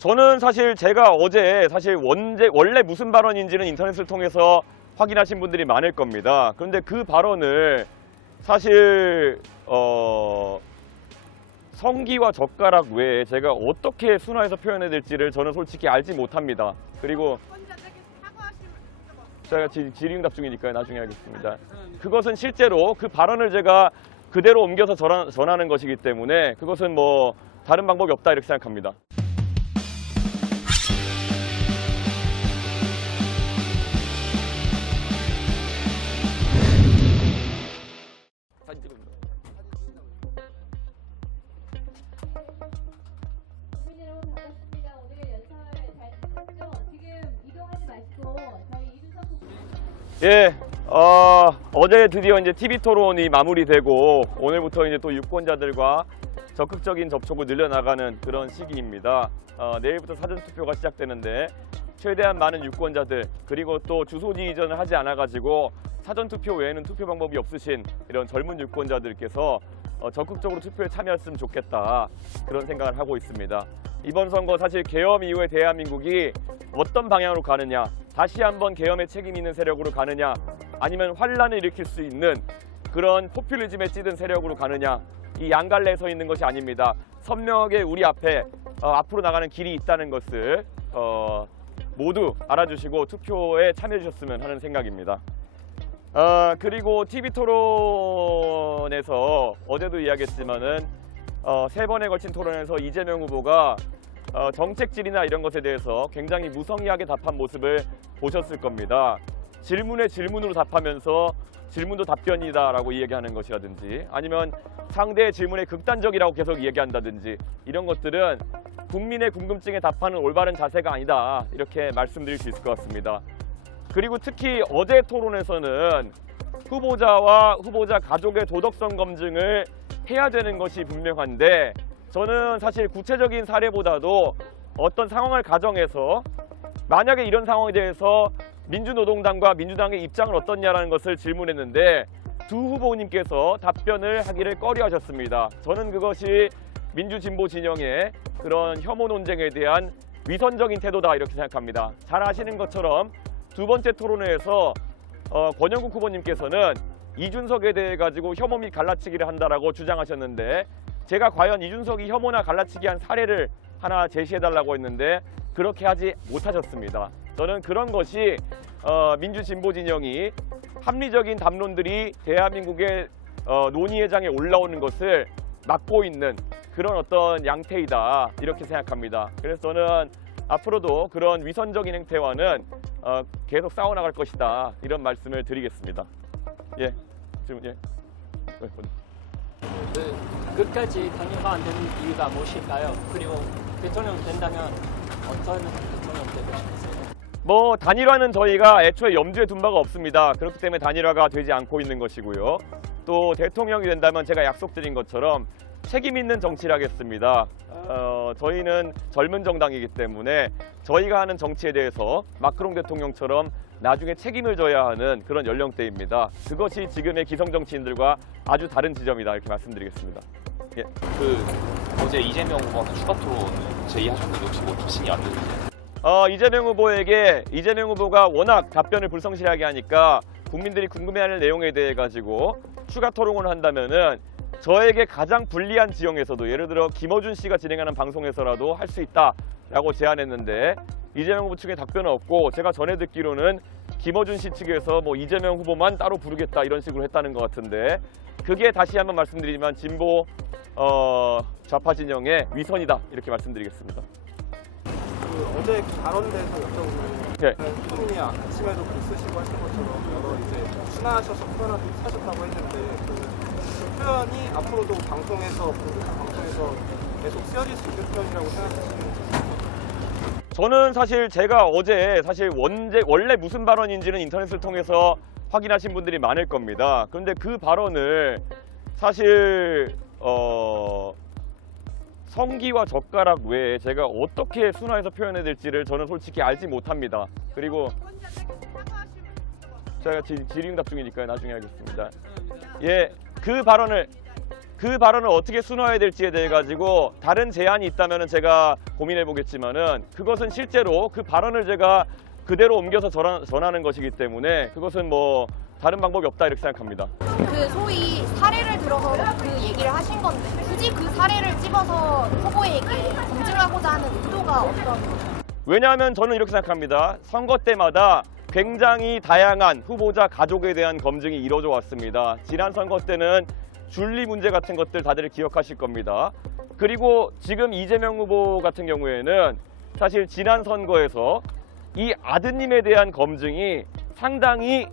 저는 사실 제가 어제 원래 무슨 발언인지는 인터넷을 통해서 확인하신 분들이 많을 겁니다. 그런데 그 발언을 사실 성기와 젓가락 외에 제가 어떻게 순화해서 표현해야 될지를 저는 솔직히 알지 못합니다. 그리고 제가 질의응답 중이니까요. 나중에 하겠습니다. 그것은 실제로 그 발언을 제가 그대로 옮겨서 전하는 것이기 때문에 그것은 뭐 다른 방법이 없다 이렇게 생각합니다. 국민 여러분 반갑습니다. 오늘 연설 잘 들으셨죠? 지금 이동하지 마시고 저희 이준석 국민 예, 어제 드디어 이제 TV 토론이 마무리되고 오늘부터 이제 또 유권자들과 적극적인 접촉을 늘려나가는 그런 시기입니다. 내일부터 사전투표가 시작되는데 최대한 많은 유권자들 그리고 또 주소지 이전을 하지 않아가지고 사전투표 외에는 투표 방법이 없으신 이런 젊은 유권자들께서 적극적으로 투표에 참여했으면 좋겠다 그런 생각을 하고 있습니다. 이번 선거 사실 계엄 이후에 대한민국이 어떤 방향으로 가느냐, 다시 한번 계엄의 책임 있는 세력으로 가느냐, 아니면 환란을 일으킬 수 있는 그런 포퓰리즘에 찌든 세력으로 가느냐, 이 양갈래에 서 있는 것이 아닙니다. 선명하게 우리 앞에 앞으로 나가는 길이 있다는 것을 모두 알아주시고 투표에 참여해 주셨으면 하는 생각입니다. 그리고 TV 토론에서 어제도 이야기했지만은 3번에 걸친 토론에서 이재명 후보가 정책질이나 이런 것에 대해서 굉장히 무성의하게 답한 모습을 보셨을 겁니다. 질문에 질문으로 답하면서 질문도 답변이다라고 이야기하는 것이라든지 아니면 상대의 질문에 극단적이라고 계속 이야기한다든지 이런 것들은 국민의 궁금증에 답하는 올바른 자세가 아니다 이렇게 말씀드릴 수 있을 것 같습니다. 그리고 특히 어제 토론에서는 후보자와 후보자 가족의 도덕성 검증을 해야 되는 것이 분명한데 저는 사실 구체적인 사례보다도 어떤 상황을 가정해서 만약에 이런 상황에 대해서 민주노동당과 민주당의 입장은 어떻냐라는 것을 질문했는데 두 후보님께서 답변을 하기를 꺼려하셨습니다. 저는 그것이 민주진보 진영의 그런 혐오 논쟁에 대한 위선적인 태도다 이렇게 생각합니다. 잘 아시는 것처럼 두 번째 토론회에서 권영국 후보님께서는 이준석에 대해 가지고 혐오 및 갈라치기를 한다라고 주장하셨는데 제가 과연 이준석이 혐오나 갈라치기 한 사례를 하나 제시해달라고 했는데 그렇게 하지 못하셨습니다. 저는 그런 것이 민주진보 진영이 합리적인 담론들이 대한민국의 논의회장에 올라오는 것을 막고 있는 그런 어떤 양태이다 이렇게 생각합니다. 그래서 저는 앞으로도 그런 위선적인 행태와는 계속 싸워나갈 것이다 이런 말씀을 드리겠습니다. 예, 지금 예. 끝까지 단일화 안 되는 이유가 무엇일까요? 그리고 대통령 된다면 어떤 대통령 되고 싶으세요? 뭐 단일화는 저희가 애초에 염두에 둔 바가 없습니다. 그렇기 때문에 단일화가 되지 않고 있는 것이고요. 또 대통령이 된다면 제가 약속드린 것처럼 책임 있는 정치를 하겠습니다. 저희는 젊은 정당이기 때문에 저희가 하는 정치에 대해서 마크롱 대통령처럼 나중에 책임을 져야 하는 그런 연령대입니다. 그것이 지금의 기성 정치인들과 아주 다른 지점이다 이렇게 말씀드리겠습니다. 예. 어제 이재명 후보한테 추가 토론 제의하셨는데 혹시 뭐 답신이 안 되는지? 이재명 후보가 워낙 답변을 불성실하게 하니까 국민들이 궁금해하는 내용에 대해 가지고 추가 토론을 한다면은 저에게 가장 불리한 지형에서도 예를 들어 김어준 씨가 진행하는 방송에서라도 할 수 있다라고 제안했는데 이재명 후보 측에 답변은 없고 제가 전해 듣기로는 김어준 씨 측에서 뭐 이재명 후보만 따로 부르겠다 이런 식으로 했다는 것 같은데 그게 다시 한번 말씀드리지만 진보 좌파 진영의 위선이다 이렇게 말씀드리겠습니다. 어제 발언대에서 여쭤보면 네. 국민이 아침에도 글 쓰시고 하신 것처럼 여러 이제 순화하셔서 표현하셨다고 했는데 그 표현이 앞으로도 방송에서 계속 쓰여질 수 있는 표현이라고 생각하시는지. 저는 사실 제가 어제 원래 무슨 발언인지는 인터넷을 통해서 확인하신 분들이 많을 겁니다. 그런데 그 발언을 사실 성기와 젓가락 외에 제가 어떻게 순화해서 표현해야 될지를 저는 솔직히 알지 못합니다. 그리고 제가 질의응답 중이니까요. 나중에 하겠습니다. 예, 그 발언을 그 발언을 어떻게 순화해야 될지에 대해 가지고 다른 제안이 있다면 제가 고민해 보겠지만은 그것은 실제로 그 발언을 제가 그대로 옮겨서 전하는 것이기 때문에 그것은 뭐 다른 방법이 없다 이렇게 생각합니다. 그 소위 사례를 들어서 그 얘기를 하신 건데 굳이 그 사례를 집어서 후보에게 검증하고자 하는 의도가 어떤 거죠? 왜냐하면 저는 이렇게 생각합니다. 선거 때마다 굉장히 다양한 후보자 가족에 대한 검증이 이루어져 왔습니다. 지난 선거 때는 준리 문제 같은 것들 다들 기억하실 겁니다. 그리고 지금 이재명 후보 같은 경우에는 사실 지난 선거에서 이 아드님에 대한 검증이 상당히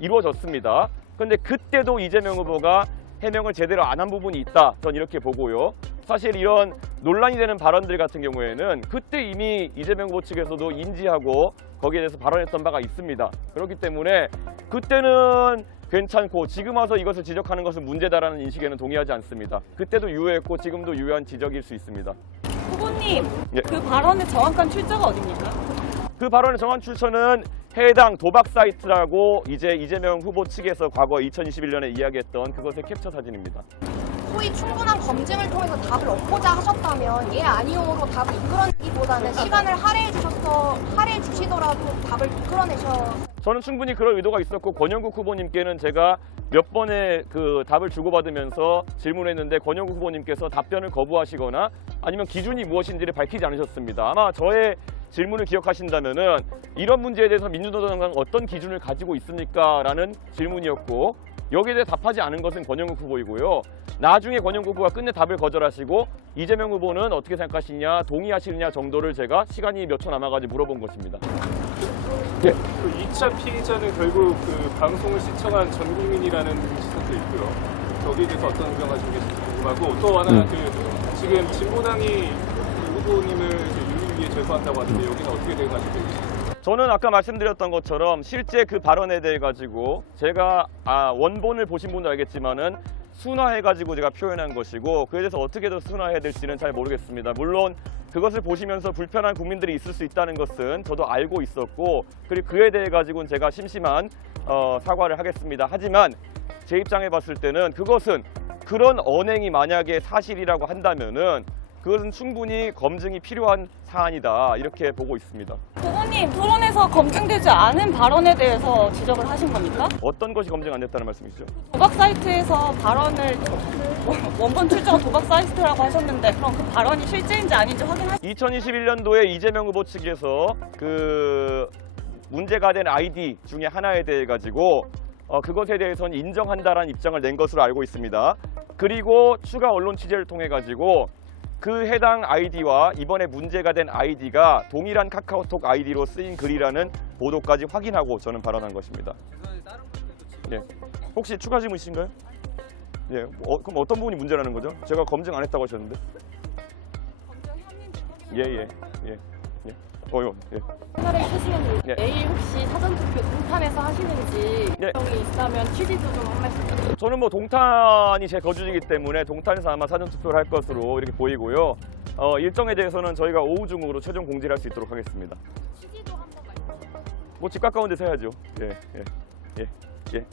이루어졌습니다. 그런데 그때도 이재명 후보가 해명을 제대로 안 한 부분이 있다. 전 이렇게 보고요. 사실 이런 논란이 되는 발언들 같은 경우에는 그때 이미 이재명 후보 측에서도 인지하고 거기에 대해서 발언했던 바가 있습니다. 그렇기 때문에 그때는 괜찮고 지금 와서 이것을 지적하는 것은 문제다라는 인식에는 동의하지 않습니다. 그때도 유효했고 지금도 유효한 지적일 수 있습니다. 후보님, 예. 그 발언의 정확한 출처가 어딥니까? 그 발언의 정확한 출처는 해당 도박 사이트라고 이제 이재명 후보 측에서 과거 2021년에 이야기했던 그것의 캡처 사진입니다. 소위 충분한 검증을 통해서 답을 얻고자 하셨다면 예 아니오로 답을 이끌어내기보다는 시간을 할애해 주시더라도 답을 이끌어내셔. 저는 충분히 그럴 의도가 있었고 권영국 후보님께는 제가 몇 번의 그 답을 주고받으면서 질문했는데 권영국 후보님께서 답변을 거부하시거나 아니면 기준이 무엇인지를 밝히지 않으셨습니다. 아마 저의 질문을 기억하신다면은 이런 문제에 대해서 민주노동당 어떤 기준을 가지고 있습니까? 라는 질문이었고 여기에 대해 답하지 않은 것은 권영국 후보이고요. 나중에 권영국 후보가 끝내 답을 거절하시고 이재명 후보는 어떻게 생각하시냐, 동의하시느냐 정도를 제가 시간이 몇 초 남아가지고 물어본 것입니다. 그 2차 피해자는 결국 그 방송을 시청한 전 국민이라는 시선도 있고요. 거기에 대해서 어떤 의견을 가지고 계신지 궁금하고 또 하나 그 지금 진보당이 그 후보님을 윤리위에 제소한다고 하는데 여기는 어떻게 대응하시고 계십니까? 저는 아까 말씀드렸던 것처럼 실제 그 발언에 대해 가지고 제가 원본을 보신 분도 알겠지만은 순화해가지고 제가 표현한 것이고 그에 대해서 어떻게 더 순화해야 될지는 잘 모르겠습니다. 물론 그것을 보시면서 불편한 국민들이 있을 수 있다는 것은 저도 알고 있었고 그리고 그에 대해 가지고는 제가 심심한 사과를 하겠습니다. 하지만 제 입장에 봤을 때는 그것은 그런 언행이 만약에 사실이라고 한다면은 그것은 충분히 검증이 필요한 사안이다 이렇게 보고 있습니다. 후보님, 토론에서 검증되지 않은 발언에 대해서 지적을 하신 겁니까? 어떤 것이 검증 안 됐다는 말씀이시죠? 도박 사이트에서 발언을 원본 출처가 도박 사이트라고 하셨는데 그럼 그 발언이 실제인지 아닌지 확인하시 2021년도에 이재명 후보 측에서 그 문제가 된 아이디 중에 하나에 대해 가지고 그것에 대해서는 인정한다라는 입장을 낸 것으로 알고 있습니다. 그리고 추가 언론 취재를 통해 가지고 그 해당 아이디와 이번에 문제가 된 아이디가 동일한 카카오톡 아이디로 쓰인 글이라는 보도까지 확인하고 저는 발언한 것입니다. 예. 혹시 추가 질문 있으신가요? 예. 그럼 어떤 부분이 문제라는 거죠? 제가 검증 안 했다고 하셨는데. 예. 예. 채널에 있으시면 예. 내일 혹시 사전투표 동탄에서 하시는지 예. 일정이 있다면 취지도 좀 한 말씀 부탁드립니다. 저는 뭐 동탄이 제 거주지이기 때문에 동탄에서 아마 사전투표를 할 것으로 이렇게 보이고요. 일정에 대해서는 저희가 오후 중으로 최종 공지를 할 수 있도록 하겠습니다. 취지도 한번 말씀해 주세요. 뭐 집 가까운 데서 해야죠. 예.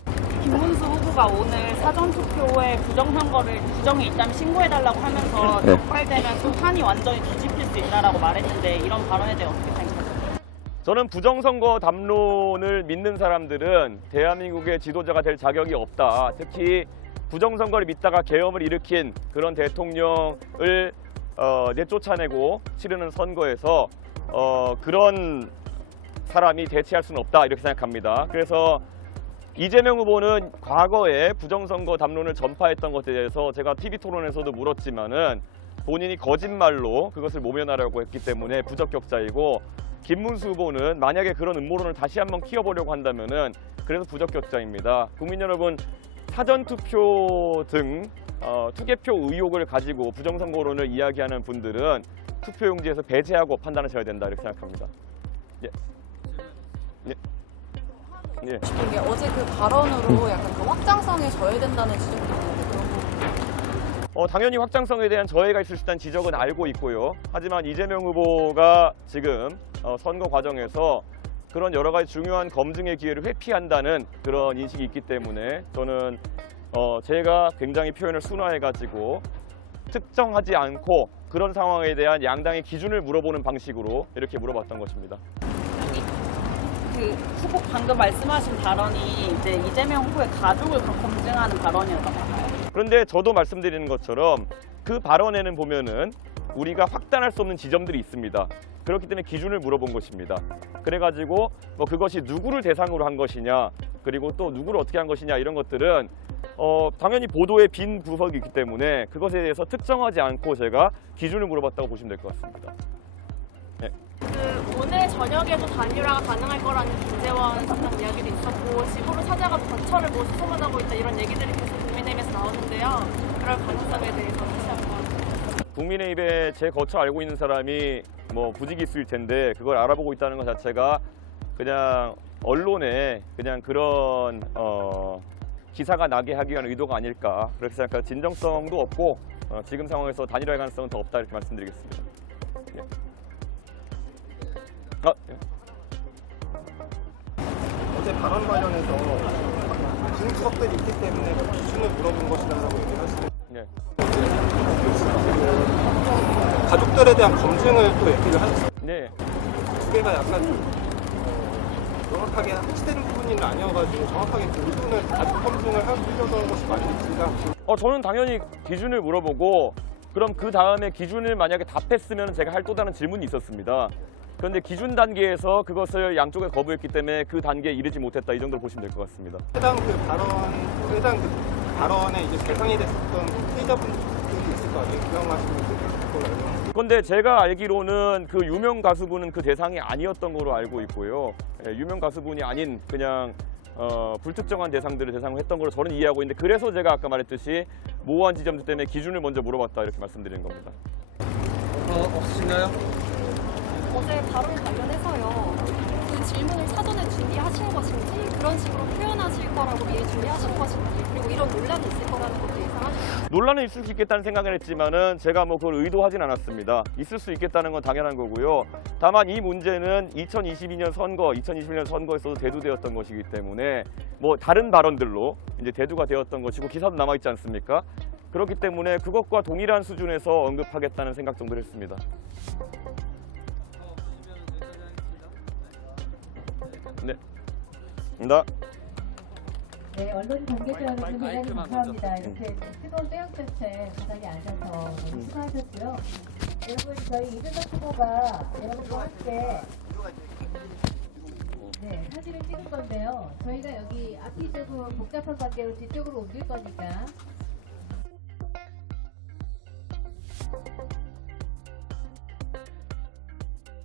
김문수 후보가 오늘 사전투표에 부정이 있다면 신고해달라고 하면서 네. 적발되면 소판이 완전히 뒤집힐 수 있다라고 말했는데 이런 발언에 대해 어떻게 생각하세요? 저는 부정선거 담론을 믿는 사람들은 대한민국의 지도자가 될 자격이 없다. 특히 부정선거를 믿다가 계엄을 일으킨 그런 대통령을 내쫓아내고 치르는 선거에서 그런 사람이 대체할 수는 없다 이렇게 생각합니다. 그래서 이재명 후보는 과거에 부정선거 담론을 전파했던 것에 대해서 제가 TV토론에서도 물었지만은 본인이 거짓말로 그것을 모면하려고 했기 때문에 부적격자이고 김문수 후보는 만약에 그런 음모론을 다시 한번 키워보려고 한다면은 그래서 부적격자입니다. 국민 여러분, 사전투표 등 투개표 의혹을 가지고 부정선거론을 이야기하는 분들은 투표용지에서 배제하고 판단하셔야 된다 이렇게 생각합니다. 예. 싶은 게 어제 그 발언으로 약간 그 확장성에 저해된다는 지적도 있는데 그런 부분. 당연히 확장성에 대한 저해가 있을 수 있다는 지적은 알고 있고요. 하지만 이재명 후보가 지금 선거 과정에서 그런 여러 가지 중요한 검증의 기회를 회피한다는 그런 인식이 있기 때문에 저는 제가 굉장히 표현을 순화해가지고 특정하지 않고 그런 상황에 대한 양당의 기준을 물어보는 방식으로 이렇게 물어봤던 것입니다. 그 후보 방금 말씀하신 발언이 이제 이재명 후보의 가족을 검증하는 발언이었던 건가요? 그런데 저도 말씀드리는 것처럼 그 발언에는 보면은 우리가 확단할 수 없는 지점들이 있습니다. 그렇기 때문에 기준을 물어본 것입니다. 그래가지고 뭐 그것이 누구를 대상으로 한 것이냐, 그리고 또 누구를 어떻게 한 것이냐 이런 것들은 당연히 보도에 빈 구석이 있기 때문에 그것에 대해서 특정하지 않고 제가 기준을 물어봤다고 보시면 될 것 같습니다. 네. 그 오늘 저녁에도 단일화가 가능할 거라는 김재원 사장 이야기도 있었고 지구를 찾아가 거처를 뭐 수소문하고 있다 이런 얘기들이 계속 국민의힘에서 나오는데요. 그럴 가능성에 대해서 다시 한번. 국민의힘에 제 거처 알고 있는 사람이 뭐 부지기수일 텐데 그걸 알아보고 있다는 것 자체가 그냥 언론에 그냥 그런 기사가 나게 하기 위한 의도가 아닐까 그렇게 생각합니다. 진정성도 없고 지금 상황에서 단일화의 가능성은 더 없다 이렇게 말씀드리겠습니다. 예. 예. 어제 발언 관련해서 진척들이 있기 때문에 그 기준을 물어본 것이라고 얘기를 하시는데 예. 가족들에 대한 검증을 또 얘기를 하셨어요. 네. 두 개가 약간 좀 정확하게 합치되는 부분이 아니어가지고 정확하게 그 부분을 가족 검증을 하려고 하는 것이 맞는지가 저는 당연히 기준을 물어보고 그럼 그 다음에 기준을 만약에 답했으면 제가 할 또 다른 질문이 있었습니다. 그런데 기준 단계에서 그것을 양쪽에 거부했기 때문에 그 단계에 이르지 못했다 이 정도로 보시면 될 것 같습니다. 해당 그 발언에 이제 대상이 됐었던 피해자분들이 있을 거 아니에요? 기억하시는 분들이 있을 걸로 알고 있는데 그런데 제가 알기로는 그 유명 가수분은 그 대상이 아니었던 걸로 알고 있고요. 예, 유명 가수분이 아닌 그냥 불특정한 대상들을 대상으로 했던 걸로 저는 이해하고 있는데 그래서 제가 아까 말했듯이 모호한 지점들 때문에 기준을 먼저 물어봤다 이렇게 말씀드리는 겁니다. 없으신가요? 어제 발언 관련해서요. 그 질문을 사전에 준비하신 것인지 그런 식으로 표현하실 거라고 미리 준비하신 것인지 그리고 이런 논란이 있을 거라는 것도 예상하시나요? 논란은 있을 수 있겠다는 생각을 했지만은 제가 뭐 그걸 의도하진 않았습니다. 있을 수 있겠다는 건 당연한 거고요. 다만 이 문제는 2021년 선거에서도 대두되었던 것이기 때문에 뭐 다른 발언들로 이제 대두가 되었던 것이고 기사도 남아 있지 않습니까? 그렇기 때문에 그것과 동일한 수준에서 언급하겠다는 생각 정도를 했습니다. 네. 입니다. 네, 언론 관계자여러분 대단히 감사합니다. 이렇게 뜨거운 떼역볕에 바닥에 앉아서 너무 수고하셨고요. 여러분 저희 이준석 후보가 여러분과 함께 사진을 찍을 건데요. 저희가 여기 앞이 조금 복잡한 관계로 뒤쪽으로 옮길 거니까